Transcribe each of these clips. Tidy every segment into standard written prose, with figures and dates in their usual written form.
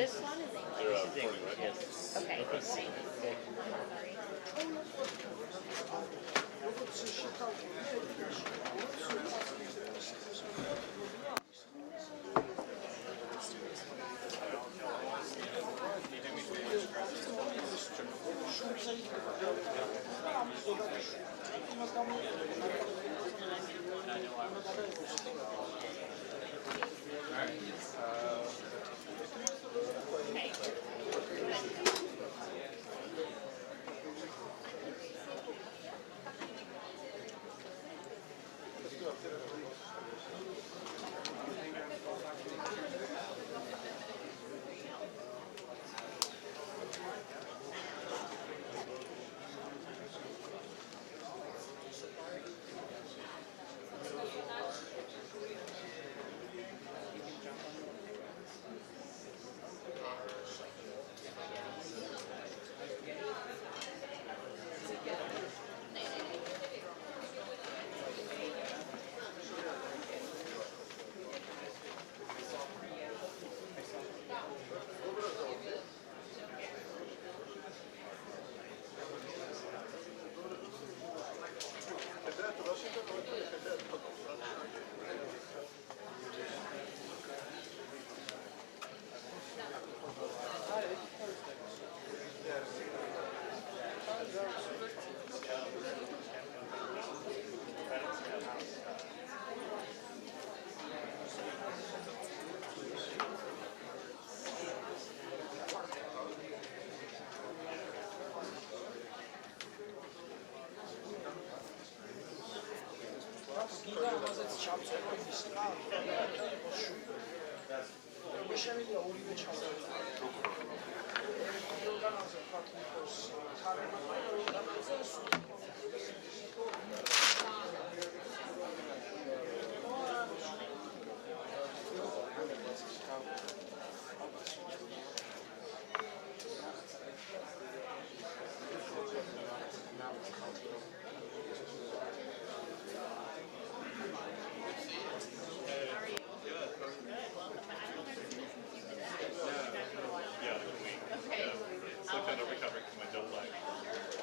This one is English. This is English, right? Yes. Okay, thanks. Yeah, this week. Okay. Yeah. Still kind of recovering from my jet lag.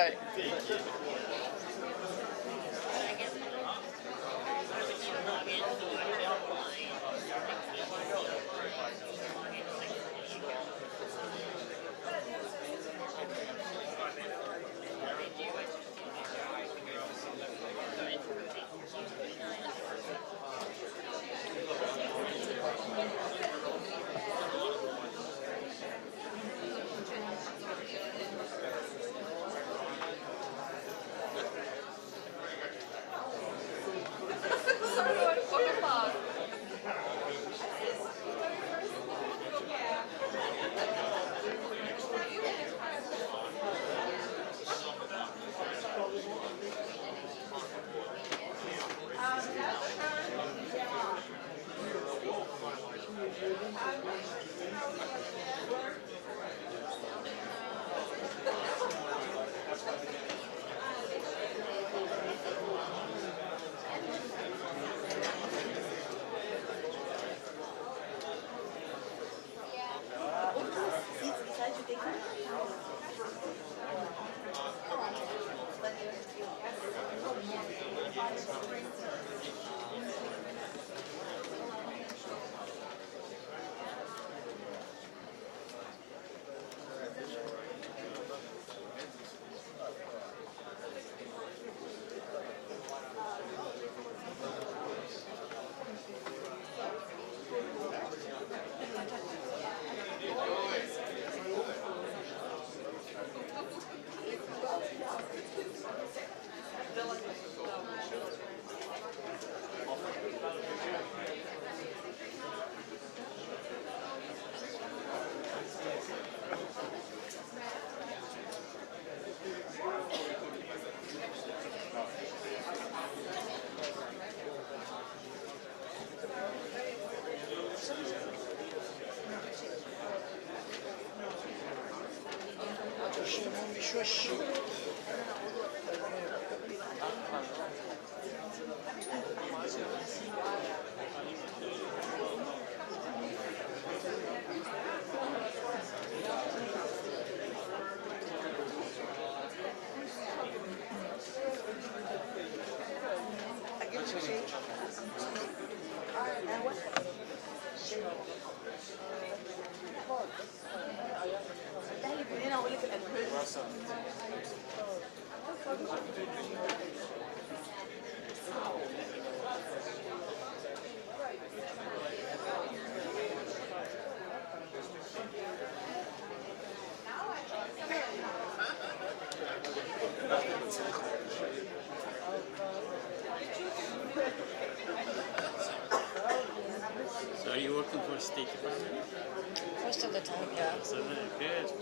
start. So are you working for State Department? Most of the time, yeah. So good.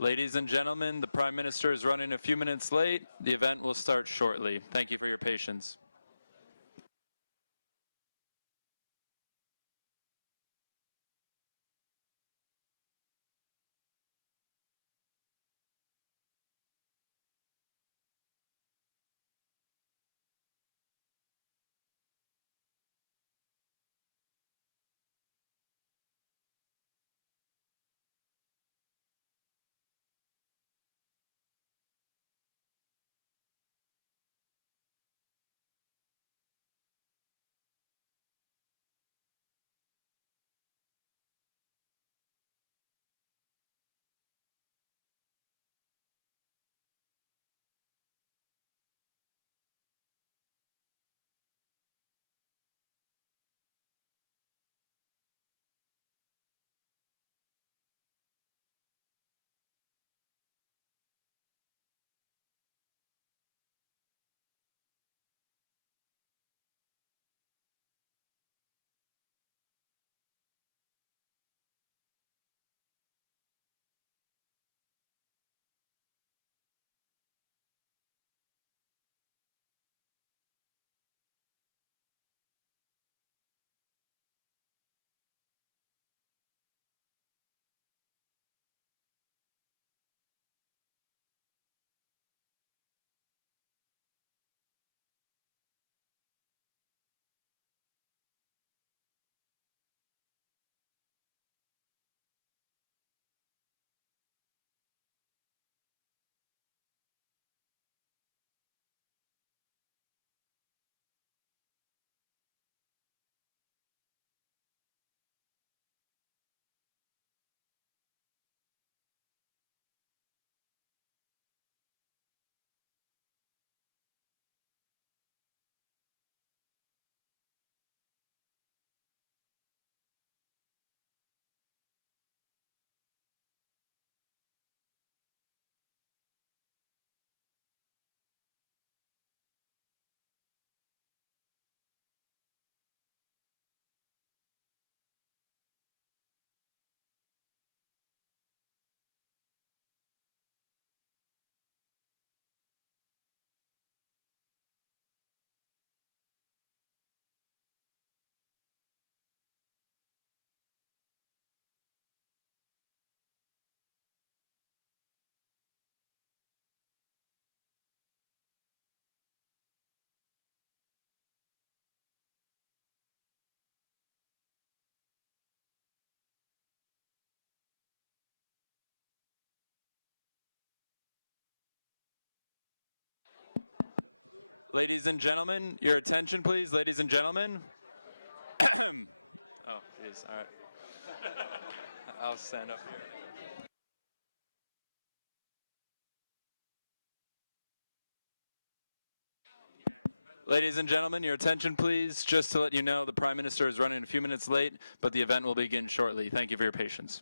Ladies and gentlemen, the Prime Minister is running a few minutes late. The event will start shortly. Thank you for your patience. Ladies and gentlemen, your attention please. Ladies and gentlemen. Oh, jeez. All right. I'll stand up here. Ladies and gentlemen, your attention please. Just to let you know, the Prime Minister is running a few minutes late, but the event will begin shortly. Thank you for your patience.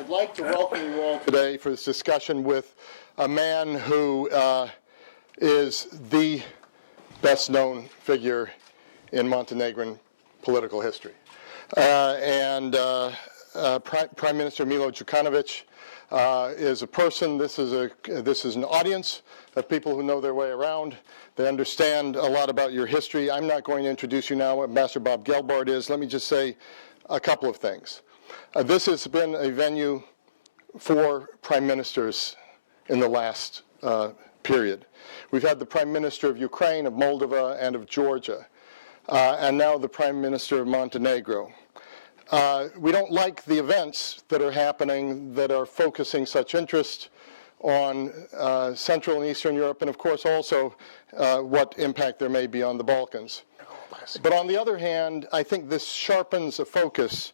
I'd like to welcome you all today for this discussion with a man who is the best-known figure in Montenegrin political history. Prime Minister Milo Djukanovic is a person. This is an audience of people who know their way around. They understand a lot about your history. I'm not going to introduce you now what Ambassador Bob Gelbart is. Let me just say a couple of things. This has been a venue for prime ministers in the last period. We've had the Prime Minister of Ukraine, of Moldova, and of Georgia, and now the Prime Minister of Montenegro. We don't like the events that are happening that are focusing such interest on Central and Eastern Europe, and of course also what impact there may be on the Balkans. But on the other hand, I think this sharpens a focus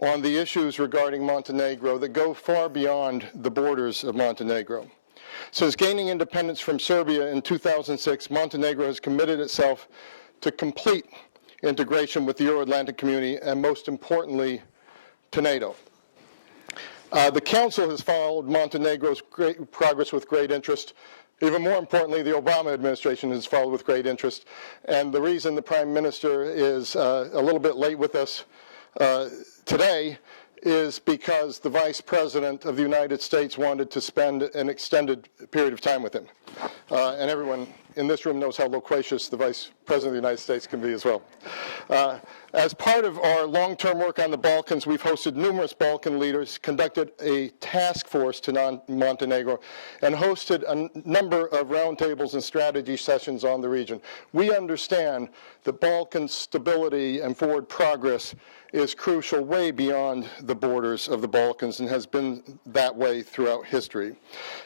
on the issues regarding Montenegro that go far beyond the borders of Montenegro. Since gaining independence from Serbia in 2006, Montenegro has committed itself to complete integration with the Euro-Atlantic community, and most importantly, to NATO. The Council has followed Montenegro's great progress with great interest. Even more importantly, the Obama administration has followed with great interest. And the reason the Prime Minister is a little bit late with us today is because the Vice President of the United States wanted to spend an extended period of time with him. And everyone in this room knows how loquacious the Vice President of the United States can be as well. As part of our long-term work on the Balkans, we've hosted numerous Balkan leaders, conducted a task force to Montenegro, and hosted a number of roundtables and strategy sessions on the region. We understand that Balkan stability and forward progress is crucial way beyond the borders of the Balkans and has been that way throughout history.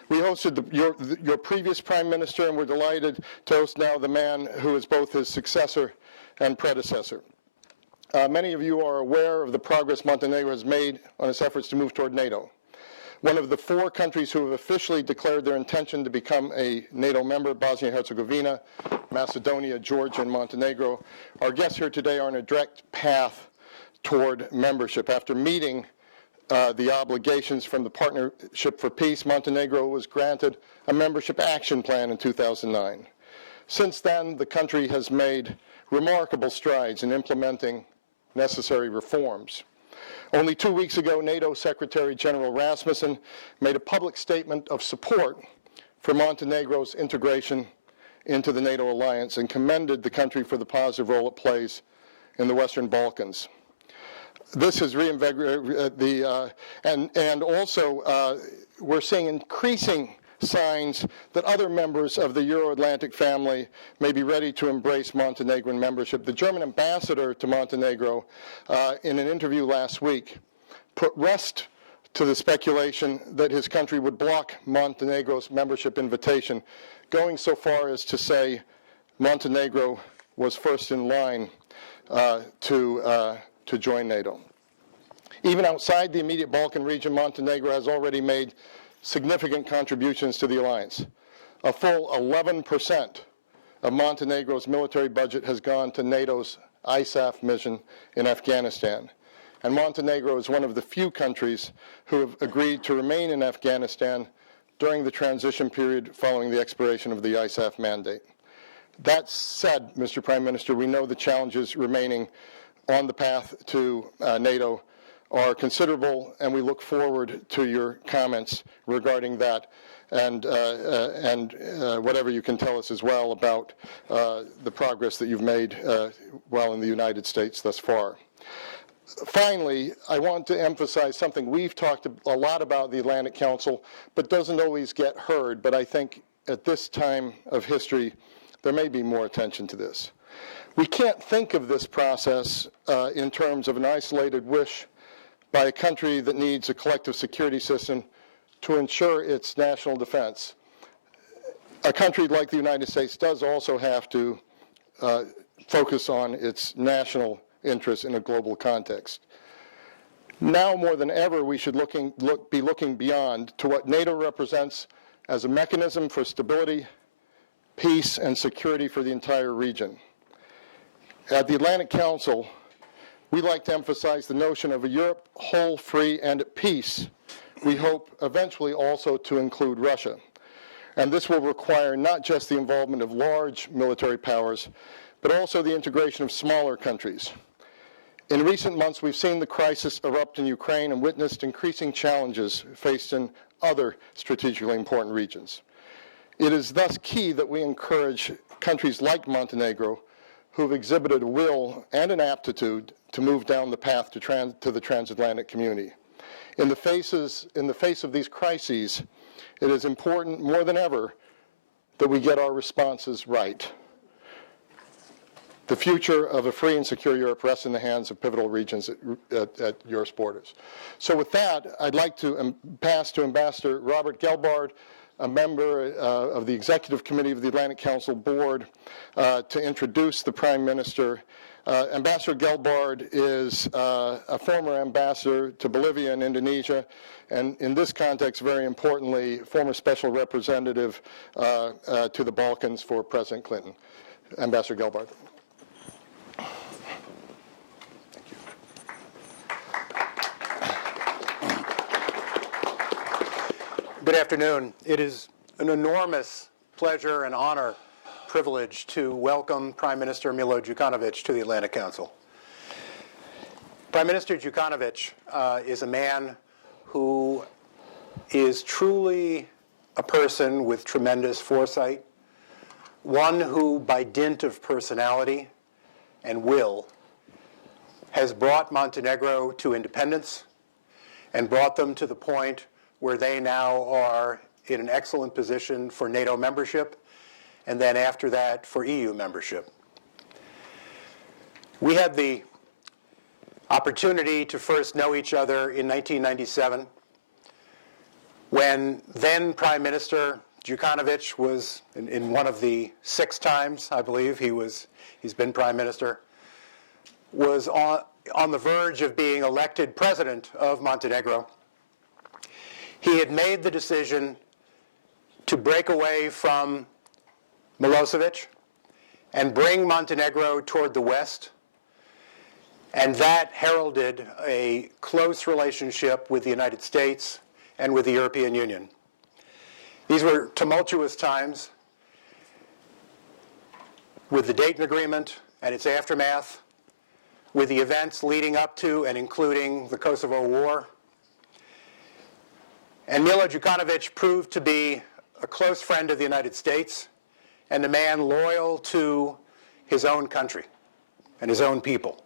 We hosted your previous Prime Minister, and we're delighted to host now the man who is both his successor and predecessor. Many of you are aware of the progress Montenegro has made on its efforts to move toward NATO. One of the 4 countries who have officially declared their intention to become a NATO member, Bosnia and Herzegovina, Macedonia, Georgia, and Montenegro. Our guests here today are on a direct path toward membership. After meeting the obligations from the Partnership for Peace, Montenegro was granted a membership action plan in 2009. Since then, the country has made remarkable strides in implementing necessary reforms. Only 2 weeks ago, NATO Secretary General Rasmussen made a public statement of support for Montenegro's integration into the NATO alliance and commended the country for the positive role it plays in the Western Balkans. This has reinvigorated and also we're seeing increasing signs that other members of the Euro-Atlantic family may be ready to embrace Montenegrin membership. The German ambassador to Montenegro, in an interview last week, put rest to the speculation that his country would block Montenegro's membership invitation, going so far as to say Montenegro was first in line to join NATO. Even outside the immediate Balkan region, Montenegro has already made significant contributions to the alliance. A full 11% of Montenegro's military budget has gone to NATO's ISAF mission in Afghanistan. And Montenegro is one of the few countries who have agreed to remain in Afghanistan during the transition period following the expiration of the ISAF mandate. That said, Mr. Prime Minister, we know the challenges remaining on the path to NATO are considerable, and we look forward to your comments regarding that and whatever you can tell us as well about the progress that you've made while in the United States thus far. Finally, I want to emphasize something we've talked a lot about the Atlantic Council, but doesn't always get heard, but I think at this time of history, there may be more attention to this. We can't think of this process in terms of an isolated wish by a country that needs a collective security system to ensure its national defense. A country like the United States does also have to focus on its national interests in a global context. Now more than ever, we should be looking beyond to what NATO represents as a mechanism for stability, peace, and security for the entire region. At the Atlantic Council, we like to emphasize the notion of a Europe whole, free, and at peace we hope eventually also to include Russia. And this will require not just the involvement of large military powers, but also the integration of smaller countries. In recent months, we've seen the crisis erupt in Ukraine and witnessed increasing challenges faced in other strategically important regions. It is thus key that we encourage countries like Montenegro, who've exhibited a will and an aptitude to move down the path to the transatlantic community. In the face of these crises, it is important more than ever that we get our responses right. The future of a free and secure Europe rests in the hands of pivotal regions at Europe's borders. So with that, I'd like to pass to Ambassador Robert Gelbard, a member of the Executive Committee of the Atlantic Council Board, to introduce the Prime Minister. Ambassador Gelbard is a former ambassador to Bolivia and Indonesia, and in this context, very importantly, former special representative to the Balkans for President Clinton. Ambassador Gelbard. Good afternoon. It is an enormous pleasure and honor, privilege to welcome Prime Minister Milo Djukanovic to the Atlantic Council. Prime Minister Djukanovic is a man who is truly a person with tremendous foresight, one who, by dint of personality and will, has brought Montenegro to independence and brought them to the point where they now are in an excellent position for NATO membership, and then after that for EU membership. We had the opportunity to first know each other in 1997, when then Prime Minister Djukanovic was, in one of the 6 times, I believe, he's been Prime Minister, was on the verge of being elected President of Montenegro. He had made the decision to break away from Milosevic and bring Montenegro toward the West, and that heralded a close relationship with the United States and with the European Union. These were tumultuous times with the Dayton Agreement and its aftermath, with the events leading up to and including the Kosovo War. And Milo Djukanovic proved to be a close friend of the United States and a man loyal to his own country and his own people.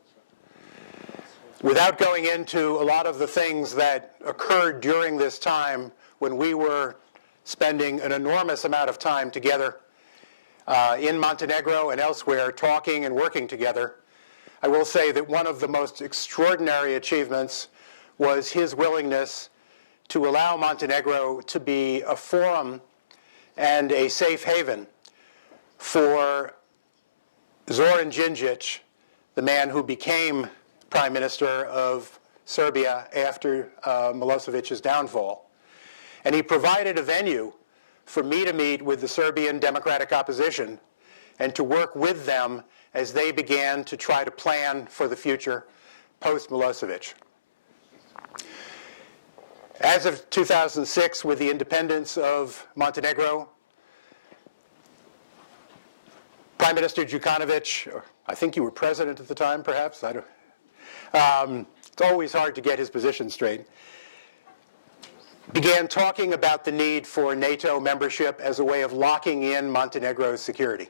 Without going into a lot of the things that occurred during this time when we were spending an enormous amount of time together in Montenegro and elsewhere, talking and working together, I will say that one of the most extraordinary achievements was his willingness to allow Montenegro to be a forum and a safe haven for Zoran Đinđić, the man who became Prime Minister of Serbia after Milosevic's downfall. And he provided a venue for me to meet with the Serbian Democratic Opposition and to work with them as they began to try to plan for the future post-Milosevic. As of 2006, with the independence of Montenegro, Prime Minister Djukanovic, or I think you were president at the time, perhaps, I don't. It's always hard to get his position straight, began talking about the need for NATO membership as a way of locking in Montenegro's security.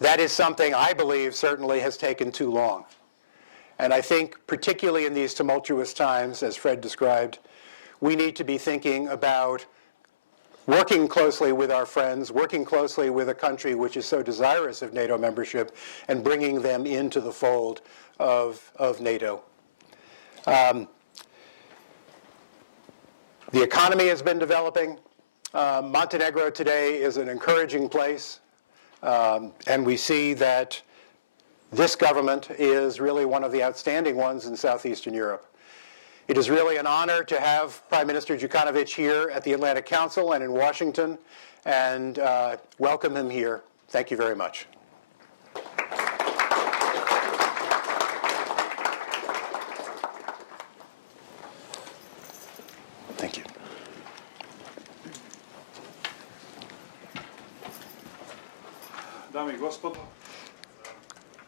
That is something I believe certainly has taken too long. And I think particularly in these tumultuous times, as Fred described, we need to be thinking about working closely with our friends, working closely with a country which is so desirous of NATO membership, and bringing them into the fold of NATO. The economy has been developing. Montenegro today is an encouraging place, and we see that this government is really one of the outstanding ones in southeastern Europe. It is really an honor to have Prime Minister Djukanovic here at the Atlantic Council and in Washington, and welcome him here. Thank you very much.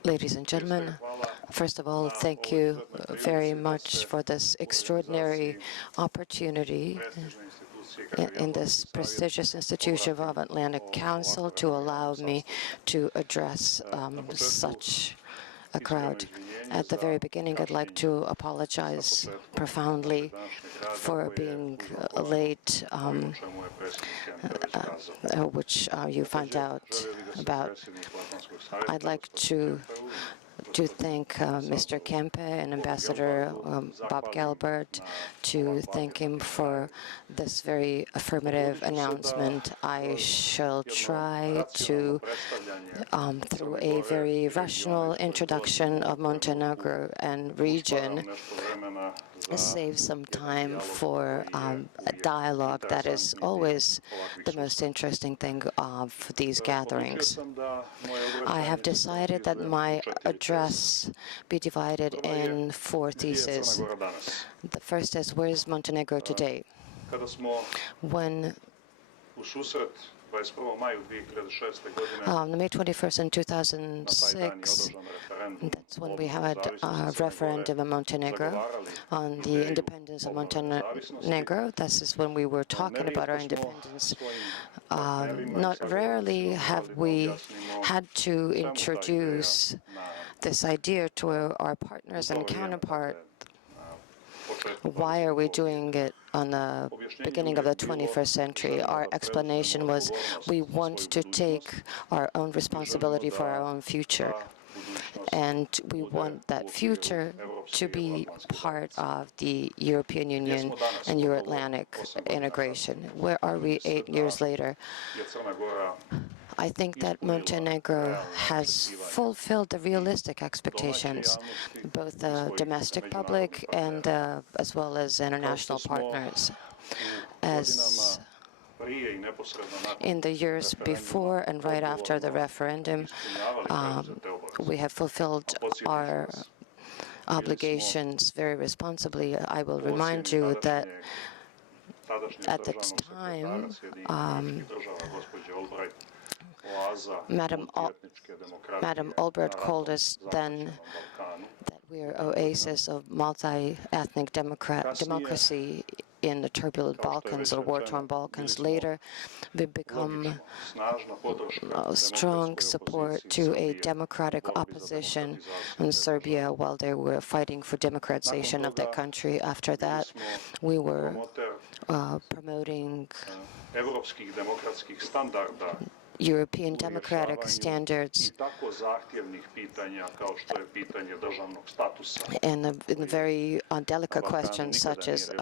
Ladies and gentlemen, first of all, thank you very much for this extraordinary opportunity in this prestigious institution of Atlantic Council to allow me to address such a crowd. At the very beginning, I'd like to apologize profoundly for being late, which you find out about. I'd like to thank Mr. Kempe and Ambassador Bob Gelbert, to thank him for this very affirmative announcement. I shall try to, through a very rational introduction of Montenegro and region, save some time for a dialogue that is always the most interesting thing of these gatherings. I have decided that my address be divided in 4 theses. The first is, where is Montenegro today? When on May 21st in 2006, that's when we had a referendum in Montenegro on the independence of Montenegro. This is when we were talking about our independence. Not rarely have we had to introduce this idea to our partners and counterparts. Why are we doing it on the beginning of the 21st century? Our explanation was we want to take our own responsibility for our own future. And we want that future to be part of the European Union and Euro-Atlantic integration. Where are we 8 years later? I think that Montenegro has fulfilled the realistic expectations, both the domestic public and as well as international partners. As in the years before and right after the referendum, we have fulfilled our obligations very responsibly. I will remind you that at the time, Madam Albright called us then that we are oasis of multi-ethnic democracy in the turbulent Balkans or war-torn Balkans. Later, we become strong support to a democratic opposition in Serbia while they were fighting for democratization of their country. After that, we were promoting European democratic standards in very delicate questions such as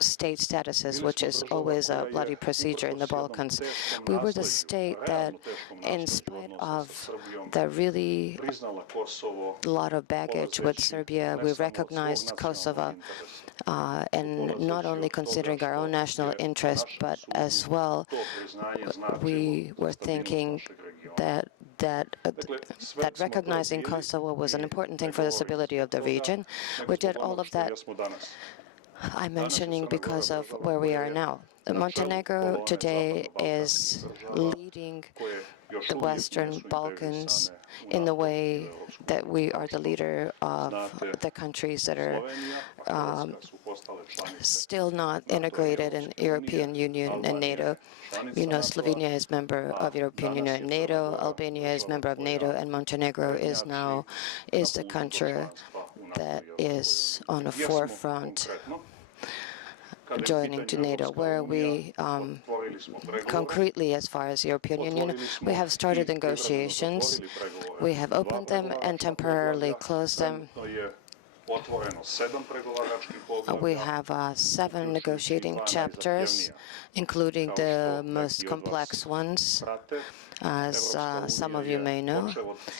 state statuses, which is always a bloody procedure in the Balkans. We were the state that, in spite of the really lot of baggage with Serbia, we recognized Kosovo, and not only considering our own national interest, but as well, we were thinking that recognizing Kosovo was an important thing for the stability of the region. We did all of that, I'm mentioning, because of where we are now. Montenegro today is leading the Western Balkans in the way that we are the leader of the countries that are still not integrated in European Union and NATO. You know, Slovenia is member of European Union and NATO, Albania is member of NATO, and Montenegro is the country that is on the forefront joining to NATO. Where we concretely, as far as European Union, we have started negotiations. We have opened them and temporarily closed them. We have 7 negotiating chapters, including the most complex ones. As some of you may know,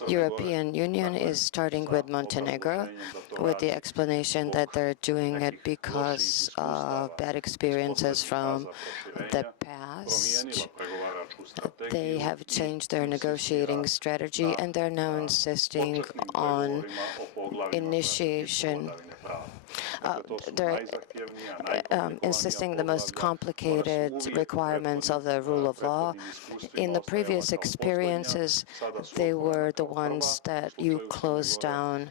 European Union is starting with Montenegro with the explanation that they're doing it because of bad experiences from the past. They have changed their negotiating strategy, and they're now insisting on initiation they're insisting the most complicated requirements of the rule of law. In the previous experiences, they were the ones that you closed down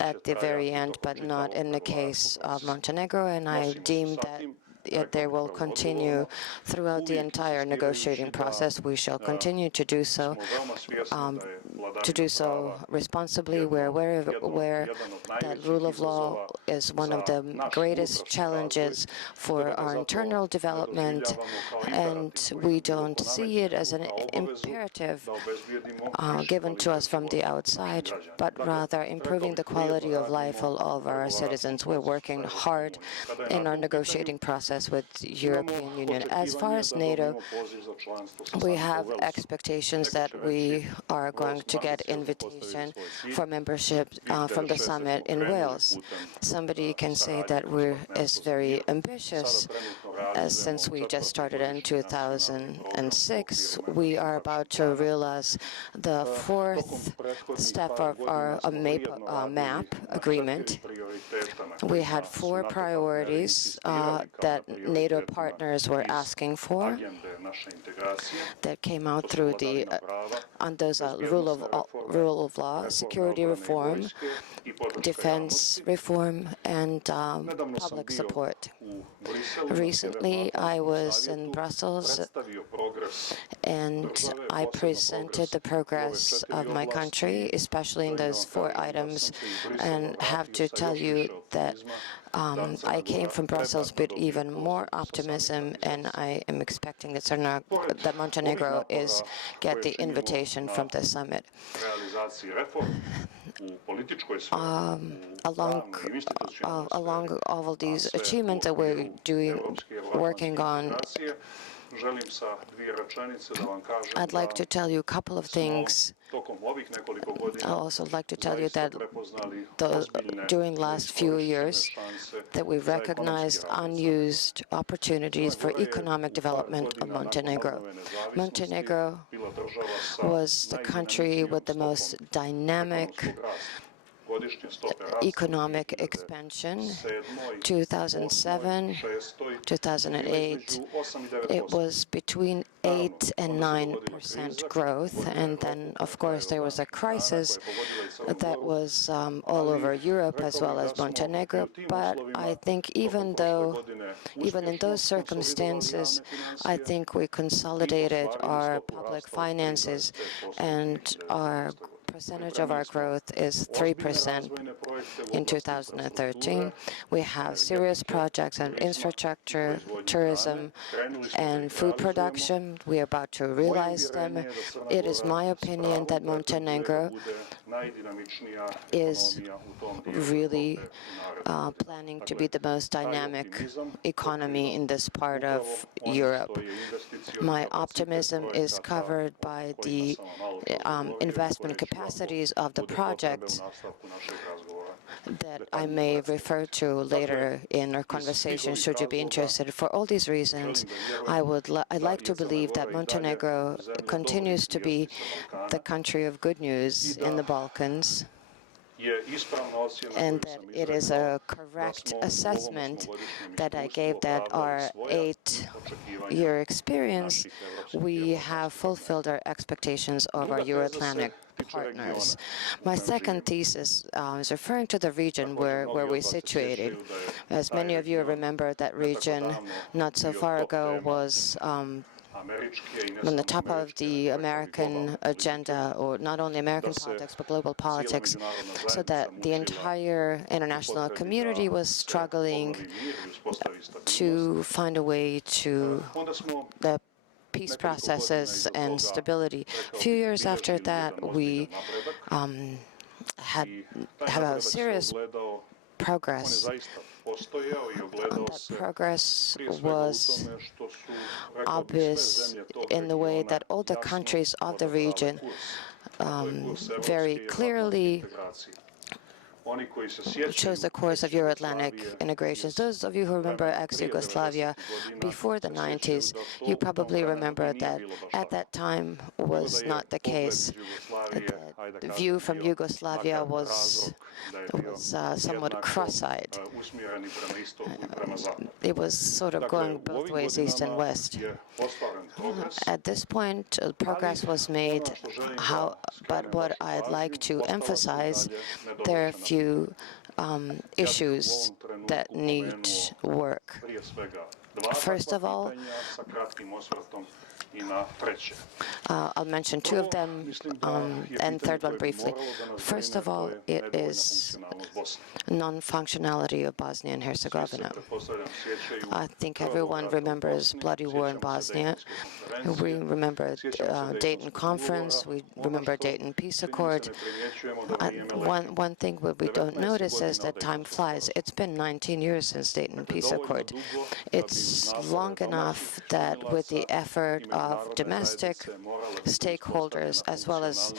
at the very end, but not in the case of Montenegro, and I deem that they will continue throughout the entire negotiating process. We shall continue to do so responsibly. We're aware that rule of law is one of the greatest challenges for our internal development, and we don't see it as an imperative given to us from the outside, but rather improving the quality of life of our citizens. We're working hard in our negotiating process with the European Union. As far as NATO, we have expectations that we are going to get invitation for membership from the summit in Wales. Somebody can say that is very ambitious. Since we just started in 2006, we are about to realize the fourth step of our MAP agreement. We had 4 priorities that NATO partners were asking for that came out through the rule of law, security reform, defense reform, and public support. Recently, I was in Brussels, and I presented the progress of my country, especially in those 4 items, and have to tell you that I came from Brussels with even more optimism, and I am expecting that Montenegro get the invitation from the summit. Along all of these achievements that we're working on, I'd like to tell you a couple of things. I'd also like to tell you that during the last few years that we recognized unused opportunities for economic development of Montenegro. Montenegro was the country with the most dynamic economic expansion. 2007, 2008, it was between 8 and 9% growth, and then, of course, there was a crisis that was all over Europe as well as Montenegro. But I think even in those circumstances, I think we consolidated our public finances, and our percentage of our growth is 3% in 2013. We have serious projects in infrastructure, tourism, and food production. We are about to realize them. It is my opinion that Montenegro is really planning to be the most dynamic economy in this part of Europe. My optimism is covered by the investment capacities of the projects that I may refer to later in our conversation, should you be interested. For all these reasons, I'd like to believe that Montenegro continues to be the country of good news in the Balkans, and that it is a correct assessment that I gave that our 8-year experience, we have fulfilled our expectations of our Euro-Atlantic partners. My second thesis is referring to the region where we're situated. As many of you remember, that region not so far ago was on the top of the American agenda, or not only American politics, but global politics, so that the entire international community was struggling to find a way to the peace processes and stability. A few years after that, we have a serious progress. That progress was obvious in the way that all the countries of the region very clearly chose the course of Euro-Atlantic integrations. Those of you who remember ex-Yugoslavia before the 90s, you probably remember that at that time was not the case. The view from Yugoslavia was somewhat cross-eyed. It was sort of going both ways, east and west. At this point, progress was made, but what I'd like to emphasize, there are a few issues that need work. First of all, I'll mention two of them and third one briefly. First of all, it is non-functionality of Bosnia and Herzegovina. I think everyone remembers bloody war in Bosnia. We remember Dayton Conference. We remember Dayton Peace Accord. One thing what we don't notice is that time flies. It's been 19 years since Dayton Peace Accord. It's long enough that with the effort of domestic stakeholders as well as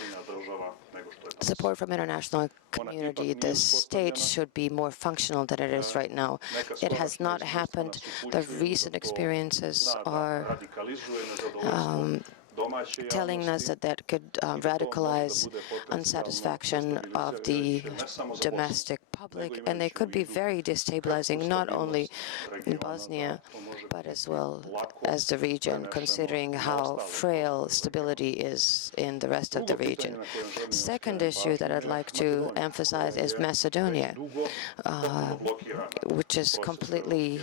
support from international community, the state should be more functional than it is right now. It has not happened. The recent experiences are telling us that that could radicalize unsatisfaction of the domestic public, and they could be very destabilizing, not only in Bosnia, but as well as the region, considering how frail stability is in the rest of the region. Second issue that I'd like to emphasize is Macedonia, which is completely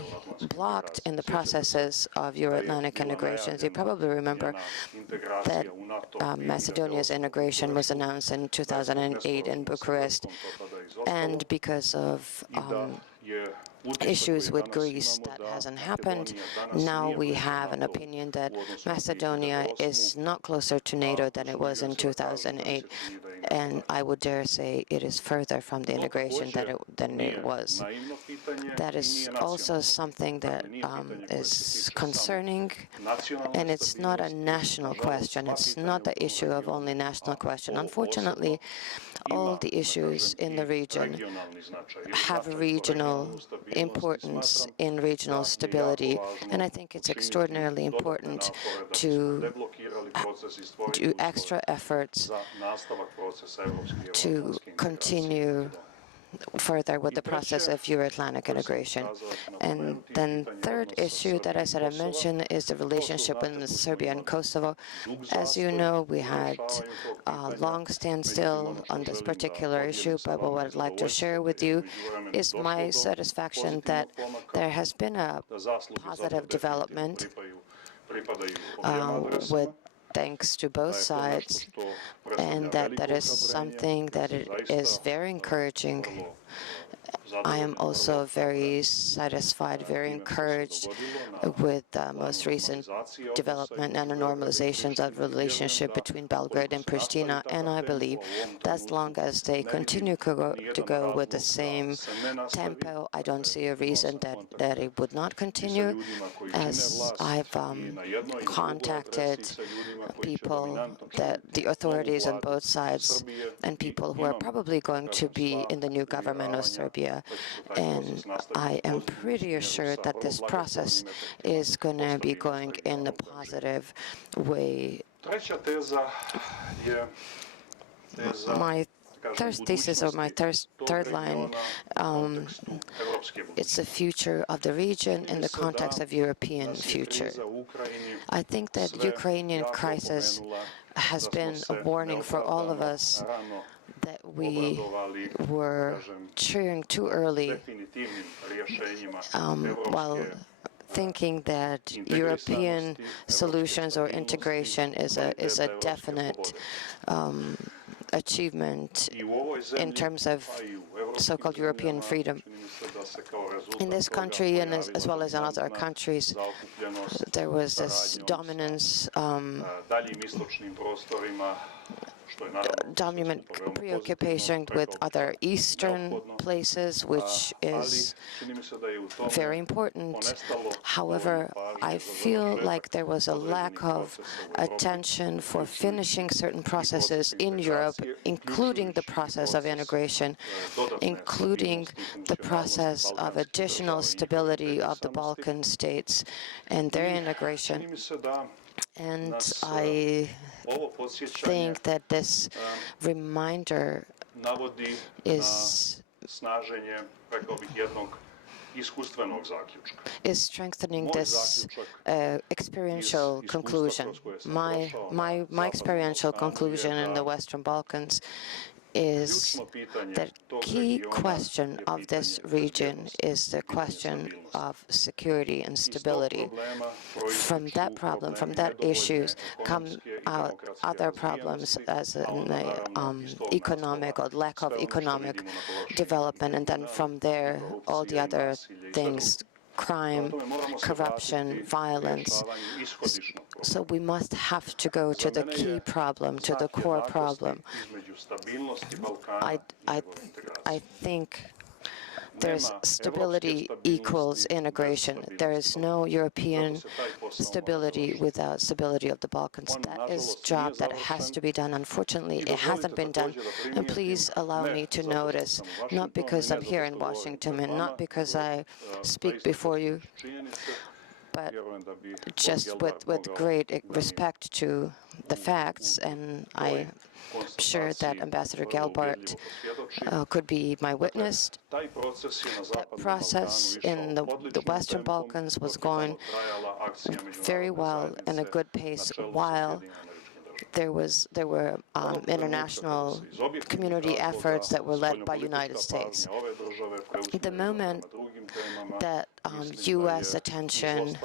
blocked in the processes of Euro-Atlantic integrations. You probably remember that Macedonia's integration was announced in 2008 in Bucharest, and because of issues with Greece, that hasn't happened. Now we have an opinion that Macedonia is not closer to NATO than it was in 2008, and I would dare say it is further from the integration than it was. That is also something that is concerning, and it's not a national question. It's not the issue of only national question. Unfortunately, all the issues in the region have regional importance in regional stability, and I think it's extraordinarily important to do extra efforts to continue further with the process of Euro-Atlantic integration. And then third issue that I said I mentioned is the relationship with Serbia and Kosovo. As you know, we had a long standstill on this particular issue, but what I'd like to share with you is my satisfaction that there has been a positive development with thanks to both sides, and that is something that is very encouraging. I am also very satisfied, very encouraged with the most recent development and the normalizations of the relationship between Belgrade and Pristina, and I believe that as long as they continue to go with the same tempo, I don't see a reason that it would not continue, as I've contacted people, the authorities on both sides, and people who are probably going to be in the new government of Serbia. And I am pretty assured that this process is going to be going in a positive way. My third thesis, or my third line, it's the future of the region in the context of European future. I think that Ukrainian crisis has been a warning for all of us that we were cheering too early while thinking that European solutions or integration is a definite achievement in terms of so-called European freedom. In this country, and as well as in other countries, there was this dominance dominant preoccupation with other eastern places, which is very important. However, I feel like there was a lack of attention for finishing certain processes in Europe, including the process of integration, including the process of additional stability of the Balkan states and their integration. And I think that this reminder is strengthening this experiential conclusion. My experiential conclusion in the Western Balkans is that key question of this region is the question of security and stability. From that problem, from that issues, come out other problems as in the economic or lack of economic development, and then from there, all the other things, crime, corruption, violence. So we must have to go to the key problem, to the core problem. I think there's stability equals integration. There is no European stability without stability of the Balkans. That is a job that has to be done. Unfortunately, it hasn't been done. And please allow me to notice, not because I'm here in Washington and not because I speak before you, but just with great respect to the facts, and I'm sure that Ambassador Gelbart could be my witness. That process in the Western Balkans was going very well and a good pace, while there were international community efforts that were led by United States. The moment that U.S. attention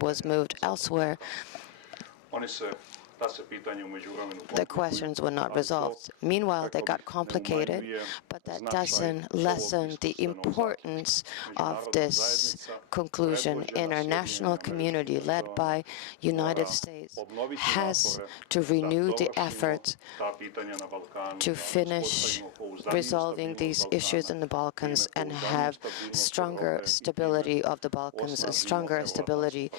was moved elsewhere, the questions were not resolved. Meanwhile, they got complicated, but that doesn't lessen the importance of this conclusion. International community led by United States has to renew the effort to finish resolving these issues in the Balkans and have stronger stability of the Balkans and stronger stability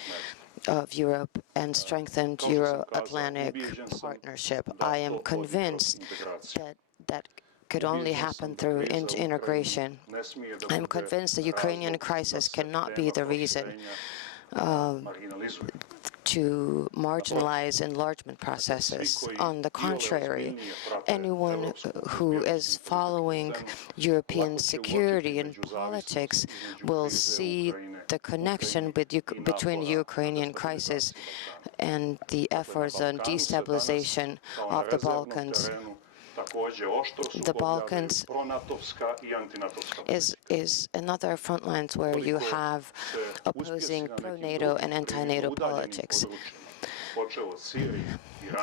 of Europe and strengthened Euro-Atlantic partnership. I am convinced that that could only happen through integration. I am convinced the Ukrainian crisis cannot be the reason to marginalize enlargement processes. On the contrary, anyone who is following European security and politics will see the connection between the Ukrainian crisis and the efforts on destabilization of the Balkans. The Balkans is another front lines where you have opposing pro-NATO and anti-NATO politics.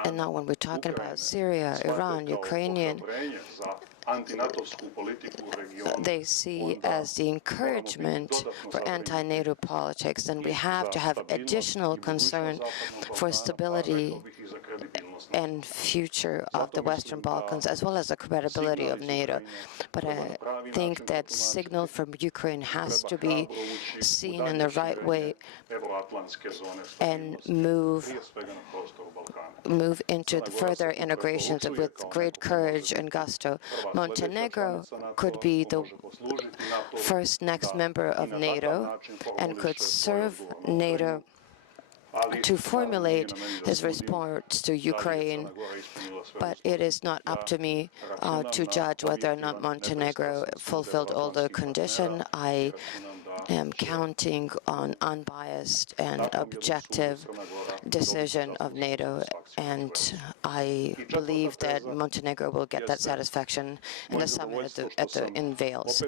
And now when we're talking about Syria, Iran, Ukrainian, they see as the encouragement for anti-NATO politics, then we have to have additional concern for stability and future of the Western Balkans, as well as the credibility of NATO. But I think that signal from Ukraine has to be seen in the right way and move into the further integrations with great courage and gusto. Montenegro could be the first next member of NATO and could serve NATO to formulate his response to Ukraine, but it is not up to me to judge whether or not Montenegro fulfilled all the conditions. I am counting on unbiased and objective decision of NATO, and I believe that Montenegro will get that satisfaction in the summit in Wales.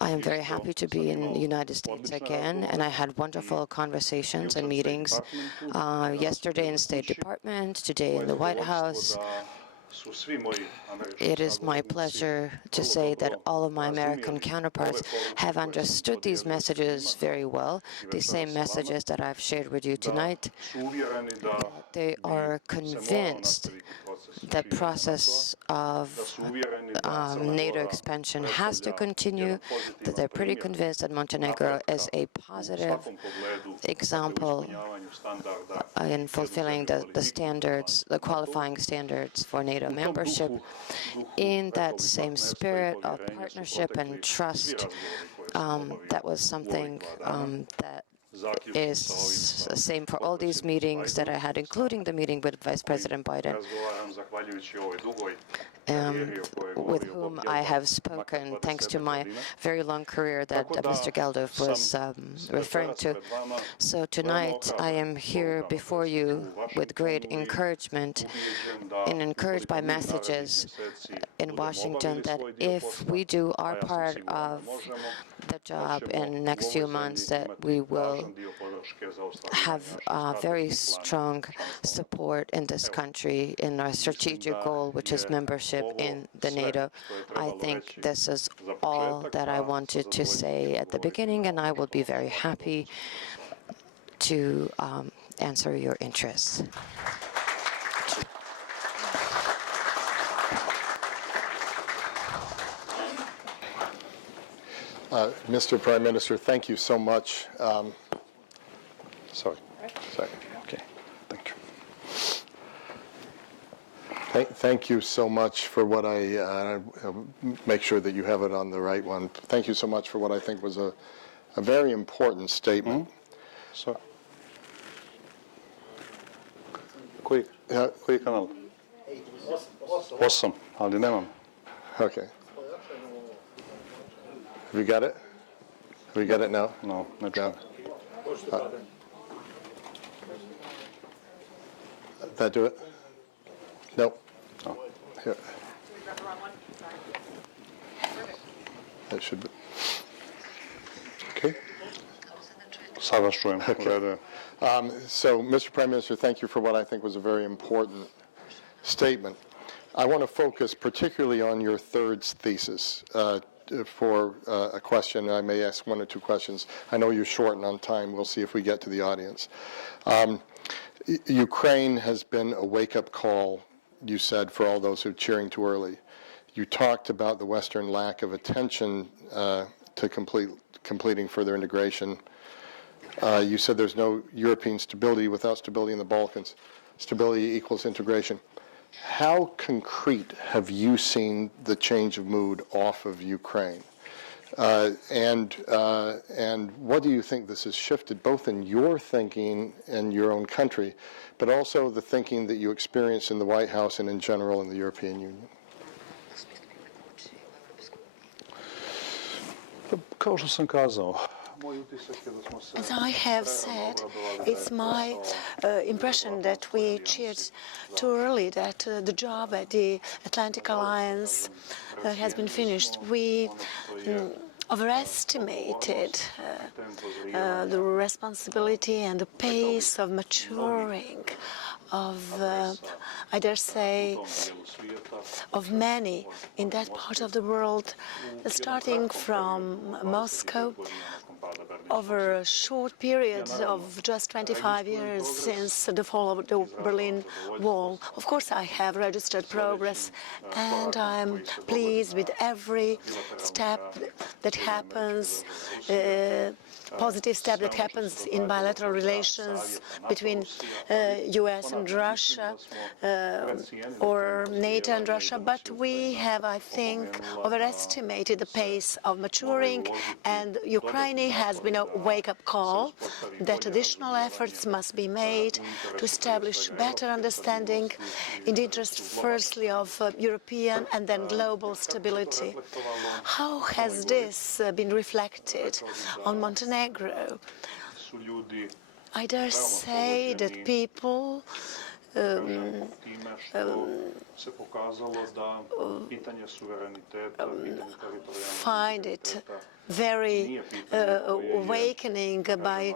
I am very happy to be in the United States again, and I had wonderful conversations and meetings yesterday in the State Department, today in the White House. It is my pleasure to say that all of my American counterparts have understood these messages very well, the same messages that I've shared with you tonight. They are convinced the process of NATO expansion has to continue, that they're pretty convinced that Montenegro is a positive example in fulfilling the standards, the qualifying standards for NATO membership. In that same spirit of partnership and trust, that was something that is the same for all these meetings that I had, including the meeting with Vice President Biden, with whom I have spoken thanks to my very long career that Mr. Geldof was referring to. So tonight I am here before you with great encouragement and encouraged by messages in Washington that if we do our part of the job in the next few months, that we will have very strong support in this country in our strategic goal, which is membership in the NATO. I think this is all that I wanted to say at the beginning, and I will be very happy to answer your interests. Mr. Prime Minister, thank you so much. Sorry. Okay. Thank you so much for what make sure that you have it on the right one. Thank you so much for what I think was a very important statement. So, koji kanal? 8, ali nemam. Okay. Have you got it? Have you got it now? No, ne No. That do it? Nope. No. Here. That should be. Okay. Sada čujem. Okay. So, Mr. Prime Minister, thank you for what I think was a very important statement. I want to focus particularly on your third thesis. For a question, I may ask 1 or 2 questions. I know you're short on time. We'll see if we get to the audience. Ukraine has been a wake-up call, you said, for all those who are cheering too early. You talked about the Western lack of attention to completing further integration. You said there's no European stability without stability in the Balkans. Stability equals integration. How concrete have you seen the change of mood off of Ukraine? And what do you think this has shifted, both in your thinking and your own country, but also the thinking that you experience in the White House and in general in the European Union? Kao što sam kazao, as I have said, it's my impression that we cheered too early, that the job at the Atlantic Alliance has been finished. We overestimated the responsibility and the pace of maturing of, I dare say, of many in that part of the world, starting from Moscow, over a short period of just 25 years since the fall of the Berlin Wall. Of course, I have registered progress, and I'm pleased with every step that happens, positive step that happens in bilateral relations between U.S. and Russia, or NATO and Russia. But we have, I think, overestimated the pace of maturing, and Ukraine has been a wake-up call that additional efforts must be made to establish better understanding in the interest, firstly, of European and then global stability. How has this been reflected on Montenegro? I dare say that people find it very awakening by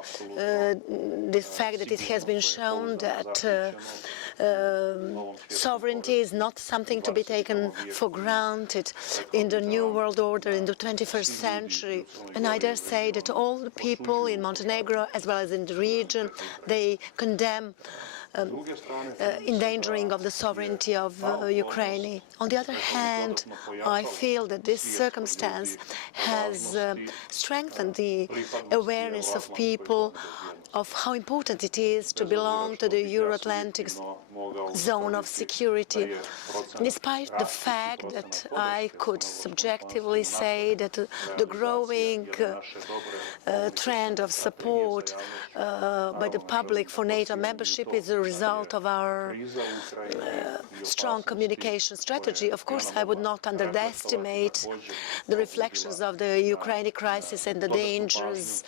the fact that it has been shown that sovereignty is not something to be taken for granted in the new world order in the 21st century. And I dare say that all the people in Montenegro, as well as in the region, they condemn endangering of the sovereignty of Ukraine. On the other hand, I feel that this circumstance has strengthened the awareness of people of how important it is to belong to the Euro-Atlantic zone of security. Despite the fact that I could subjectively say that the growing trend of support by the public for NATO membership is a result of our strong communication strategy. Of course, I would not underestimate the reflections of the Ukraine crisis and the dangers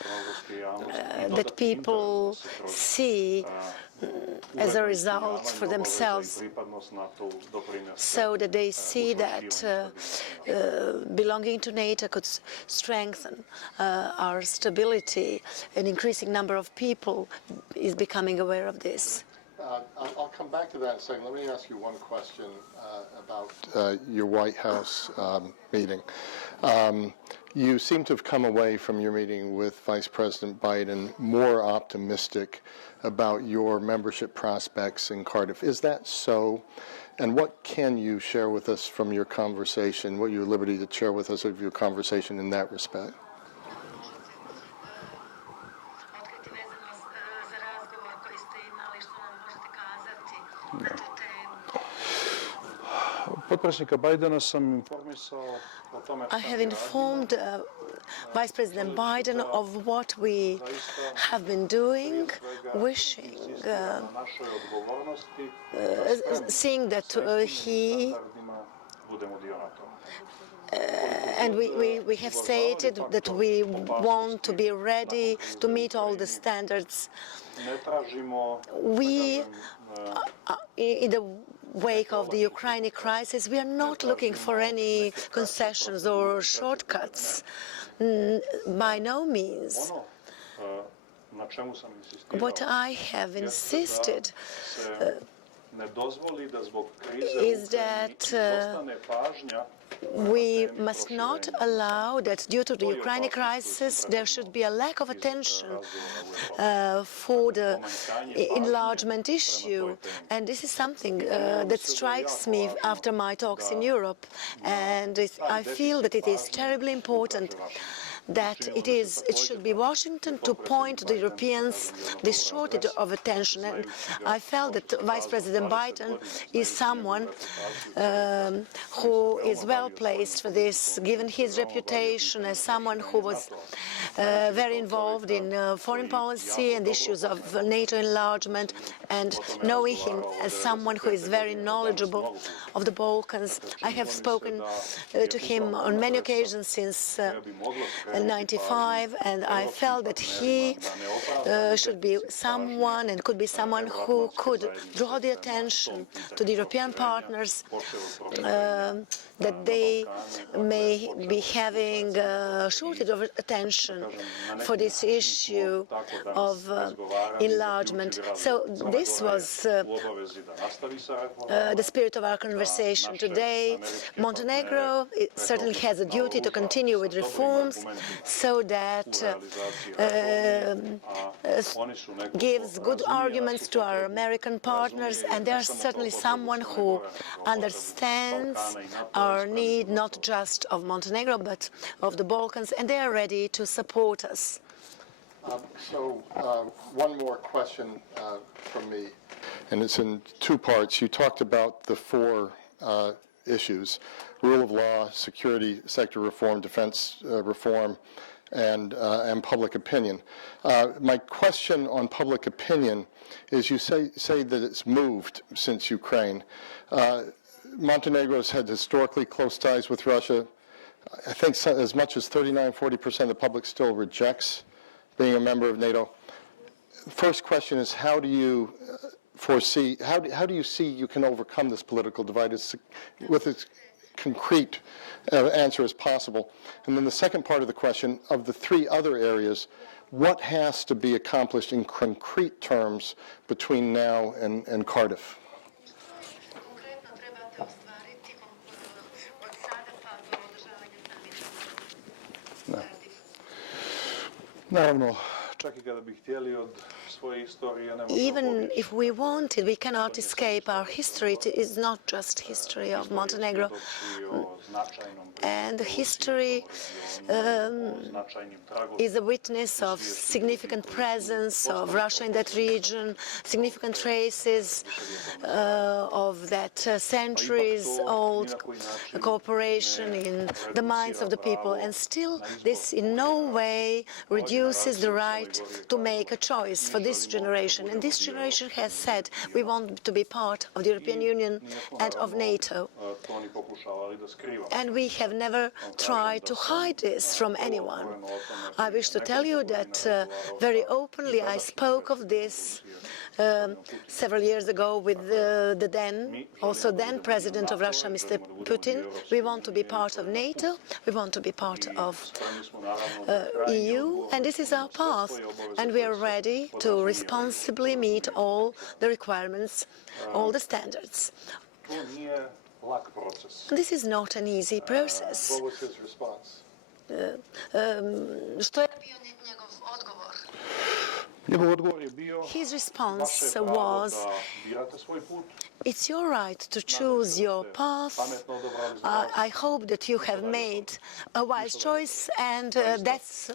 that people see as a result for themselves, so that they see that belonging to NATO could strengthen our stability. An increasing number of people is becoming aware of this. I'll come back to that in a second. Let me ask you one question about your White House meeting. You seem to have come away from your meeting with Vice President Biden more optimistic about your membership prospects in Cardiff. Is that so? And what can you share with us from your conversation, what you're at liberty to share with us of your conversation in that respect? I have informed Vice President Biden of what we have been doing, wishing, seeing that he and we have stated that we want to be ready to meet all the standards. We, in the wake of the Ukraine crisis, we are not looking for any concessions or shortcuts, by no means. What I have insisted is that we must not allow that due to the Ukraine crisis there should be a lack of attention for the enlargement issue. And this is something that strikes me after my talks in Europe. And I feel that it is terribly important that it should be Washington to point to the Europeans this shortage of attention. And I felt that Vice President Biden is someone who is well placed for this, given his reputation as someone who was very involved in foreign policy and issues of NATO enlargement, and knowing him as someone who is very knowledgeable of the Balkans. I have spoken to him on many occasions since 1995, and I felt that he should be someone and could be someone who could draw the attention to the European partners that they may be having a shortage of attention for this issue of enlargement. So this was the spirit of our conversation today. Montenegro certainly has a duty to continue with reforms so that gives good arguments to our American partners, and there's certainly someone who understands our need not just of Montenegro but of the Balkans, and they are ready to support us. One more question from me, and it's in two parts. You talked about the four issues: rule of law, security sector reform, defense reform, and public opinion. My question on public opinion is, you say that it's moved since Ukraine. Montenegro's had historically close ties with Russia. I think as much as 39-40% of the public still rejects being a member of NATO. First question is, how do you foresee, how do you see you can overcome this political divide with as concrete answer as possible? And then the second part of the question, of the three other areas, what has to be accomplished in concrete terms between now and Cardiff? Naravno, čak I kada bi htjeli od svoje istorije ne možemo Even pobjeći. if we wanted, we cannot escape our history. It is not just history of Montenegro. And history is a witness of significant presence of Russia in that region, significant traces of that centuries-old cooperation in the minds of the people. And still, this in no way reduces the right to make a choice for this generation. And this generation has said, we want to be part of the European Union and of NATO. And we have never tried to hide this from anyone. I wish to tell you that very openly I spoke of this several years ago with the then President of Russia, Mr. Putin. We want to be part of NATO, we want to be part of EU, and this is our path. And we are ready to responsibly meet all the requirements, all the standards. This is not an easy process. What was his response? Što je bio njegov odgovor? Njegov odgovor je bio, His vaše response je pravo was, da birate svoj put. it's your right to choose your path. I hope that you have made a wise choice, and that's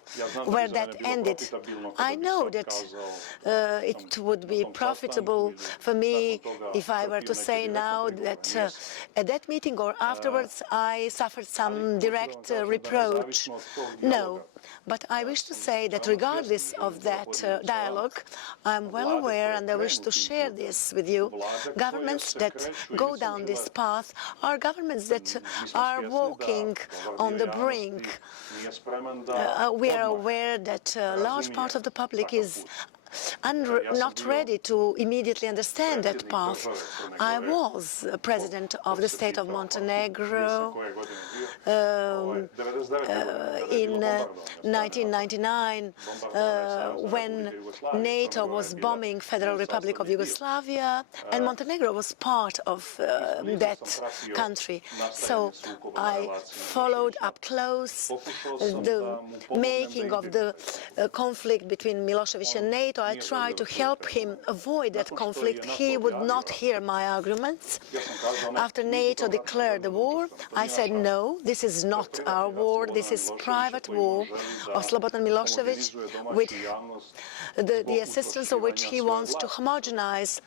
where that ended. I know that it would be profitable for me if I were to say now that at that meeting or afterwards I suffered some direct reproach. No. But I wish to say that regardless of that dialogue, I'm well aware, and I wish to share this with you, governments that go down this path are governments that are walking on the brink. We are aware that a large part of the public is not ready to immediately understand that path. I was president of the state of Montenegro in 1999 when NATO was bombing Federal Republic of Yugoslavia, and Montenegro was part of that country. So I followed up close the making of the conflict between Milosevic and NATO. I tried to help him avoid that conflict. He would not hear my arguments. After NATO declared the war, I said, no, this is not our war. This is private war of Slobodan Milosevic, with the assistance of which he wants to homogenize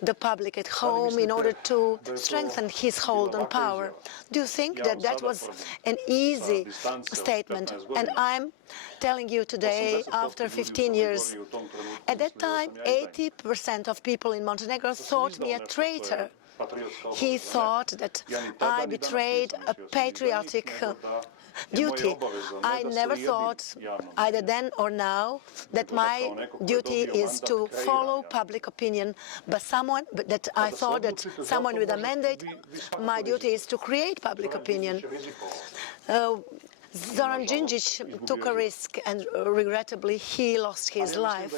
the public at home in order to strengthen his hold on power. Do you think that that was an easy statement? And I'm telling you today, after 15 years, at that time, 80% of people in Montenegro thought me a traitor. He thought that I betrayed a patriotic duty. I never thought, either then or now, that my duty is to follow public opinion, but that I thought that someone with a mandate, my duty is to create public opinion. Zoran Djindjic took a risk, and regrettably he lost his life.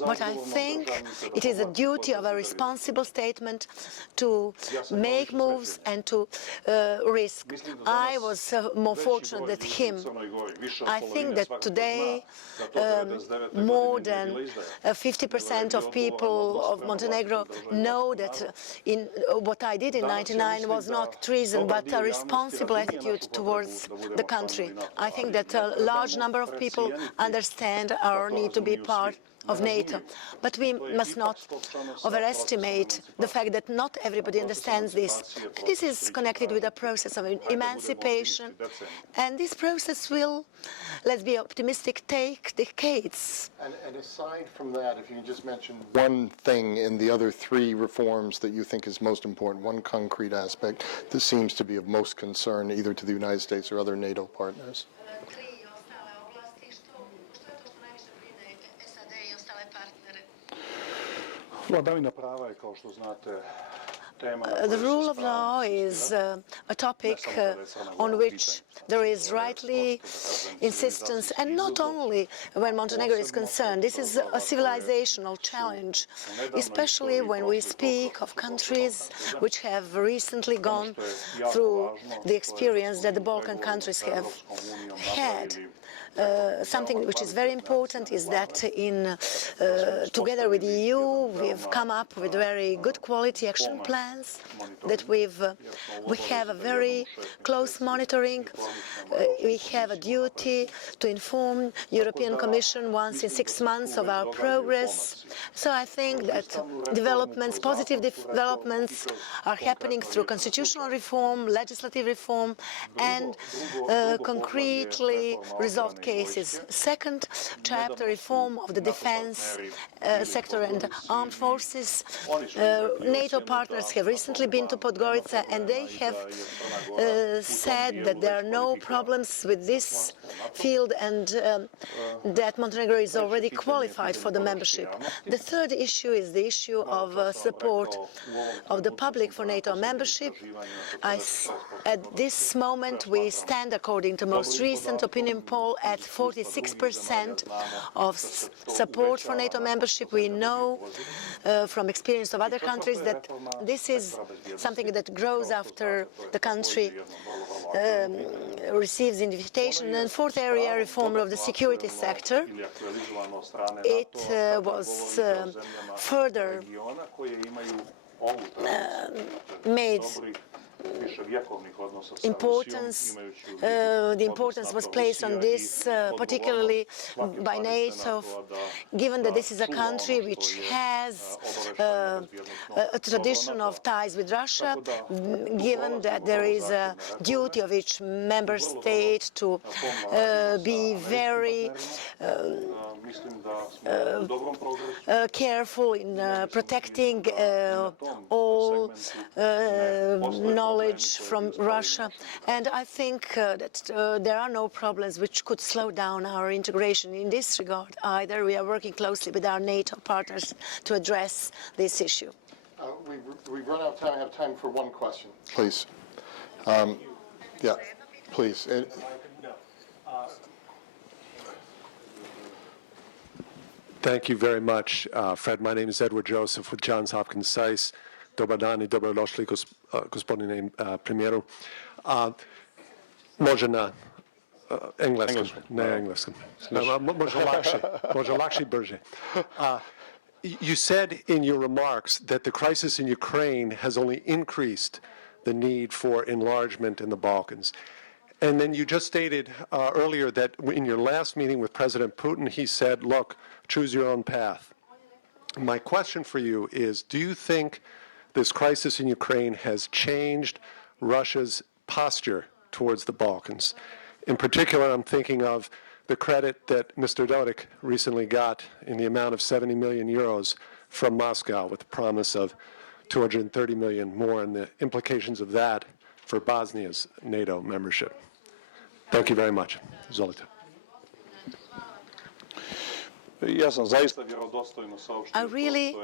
But I think it is a duty of a responsible statement to make moves and to risk. I was more fortunate than him. I think that today more than 50% of people of Montenegro know that what I did in '99 was not treason, but a responsible attitude towards the country. I think that a large number of people understand our need to be part of NATO. But we must not overestimate the fact that not everybody understands this. This is connected with a process of emancipation, and this process will, let's be optimistic, take decades. And aside from that, if you can just mention one thing in the other three reforms that you think is most important, one concrete aspect that seems to be of most concern either to the United States or other NATO partners. Vladavina prava je, kao što znate, The rule of law is a topic on which there is rightly insistence, and not only when Montenegro is concerned. This is a civilizational challenge, especially when we speak of countries which have recently gone through the experience that the Balkan countries have had. Something which is very important is that together with the EU, we've come up with very good quality action plans, that we have a very close monitoring. We have a duty to inform European Commission once in 6 months of our progress. So I think that positive developments are happening through constitutional reform, legislative reform, and concretely resolved cases. Second chapter, reform of the defense sector and armed forces. NATO partners have recently been to Podgorica, and they have said that there are no problems with this field and that Montenegro is already qualified for the membership. The third issue is the issue of support of the public for NATO membership. At this moment, we stand, according to most recent opinion poll, at 46% of support for NATO membership. We know from experience of other countries that this is something that grows after the country receives invitation. And fourth area, reform of the security sector. It was further made importance. The importance was placed on this, particularly by NATO, given that this is a country which has a tradition of ties with Russia, given that there is a duty of each member state to be very careful in protecting all knowledge from Russia. And I think that there are no problems which could slow down our integration in this regard either. We are working closely with our NATO partners to address this issue. We've run out of time. I have time for one question, please. Yeah, please. Thank you very much, Fred. My name is Edward Joseph with Johns Hopkins SAIS. Dobar dan I dobrodošli, gospodine premijeru. Može na engleskom, ne engleskom. Može lakše i brže. You said in your remarks that the crisis in Ukraine has only increased the need for enlargement in the Balkans. And then you just stated earlier that in your last meeting with President Putin, he said, look, choose your own path. My question for you is, do you think this crisis in Ukraine has changed Russia's posture towards the Balkans? In particular, I'm thinking of the credit that Mr. Dodik recently got in the amount of 70 million euros from Moscow, with the promise of 230 million more, and the implications of that for Bosnia's NATO membership. Thank you very much. Izvolite. I really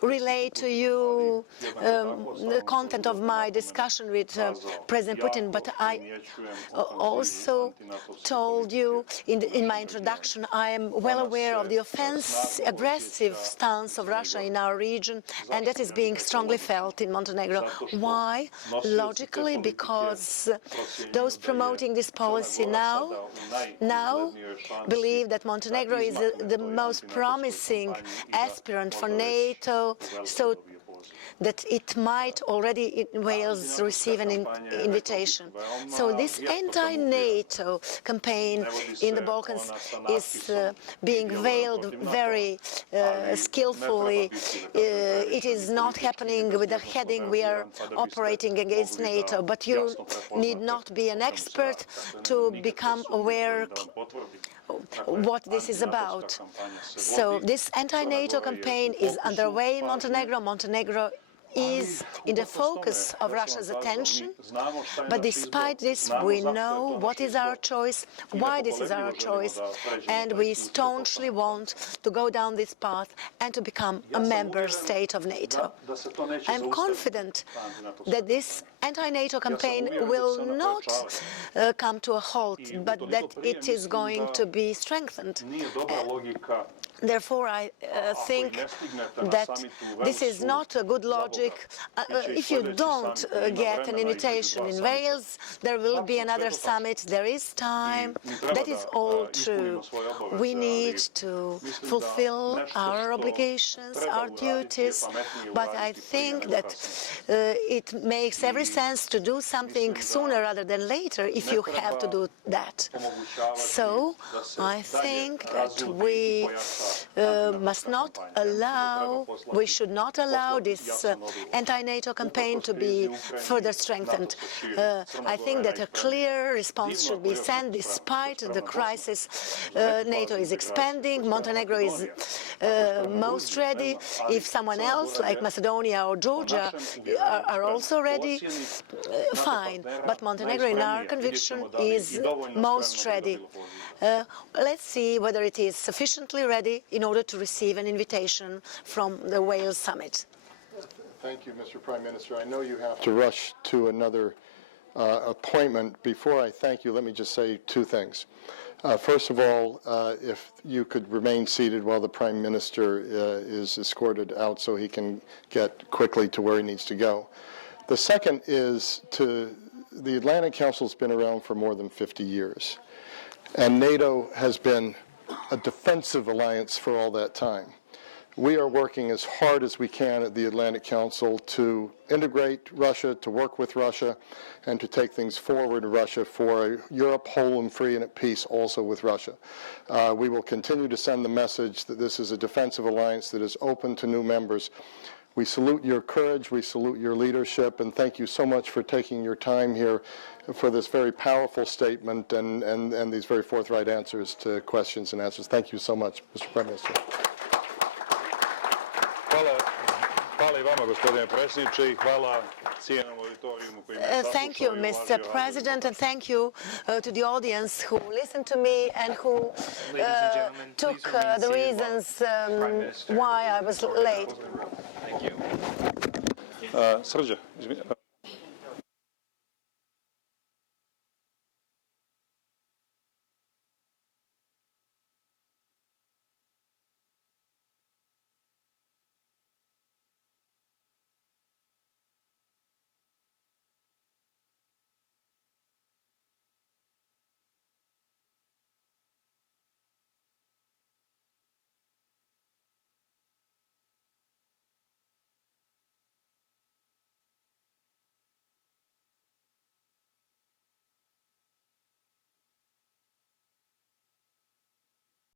relate to you the content of my discussion with President Putin, but I also told you in my introduction, I am well aware of the aggressive stance of Russia in our region, and that is being strongly felt in Montenegro. Why? Logically, because those promoting this policy now believe that Montenegro is the most promising aspirant for NATO, so that it might already in Wales receive an invitation. So this anti-NATO campaign in the Balkans is being veiled very skillfully. It is not happening with the heading "We are operating against NATO," but you need not be an expert to become aware what this is about. So this anti-NATO campaign is underway in Montenegro. Montenegro is in the focus of Russia's attention, but despite this, we know what is our choice, why this is our choice, and we staunchly want to go down this path and to become a member state of NATO. I am confident that this anti-NATO campaign will not come to a halt, but that it is going to be strengthened. Therefore, I think that this is not a good logic. If you don't get an invitation in Wales, there will be another summit. There is time. That is all true. We need to fulfill our obligations, our duties, but I think that it makes every sense to do something sooner rather than later if you have to do that. So I think that we we should not allow this anti-NATO campaign to be further strengthened. I think that a clear response should be sent despite the crisis. NATO is expanding. Montenegro is most ready. If someone else, like Macedonia or Georgia, are also ready, fine. But Montenegro, in our conviction, is most ready. Let's see whether it is sufficiently ready in order to receive an invitation from the Wales summit. Thank you, Mr. Prime Minister. I know you have to rush to another appointment. Before I thank you, let me just say two things. First of all, if you could remain seated while the Prime Minister is escorted out so he can get quickly to where he needs to go. The second is the Atlantic Council has been around for more than 50 years, and NATO has been a defensive alliance for all that time. We are working as hard as we can at the Atlantic Council to integrate Russia, to work with Russia, and to take things forward in Russia for a Europe whole and free and at peace also with Russia. We will continue to send the message that this is a defensive alliance that is open to new members. We salute your courage, we salute your leadership, and thank you so much for taking your time here for this very powerful statement and these very forthright answers to questions and answers. Thank you so much, Mr. Prime Minister. Thank you, Mr. President, and thank you to the audience who listened to me and who took the reasons why I was late. Srđa,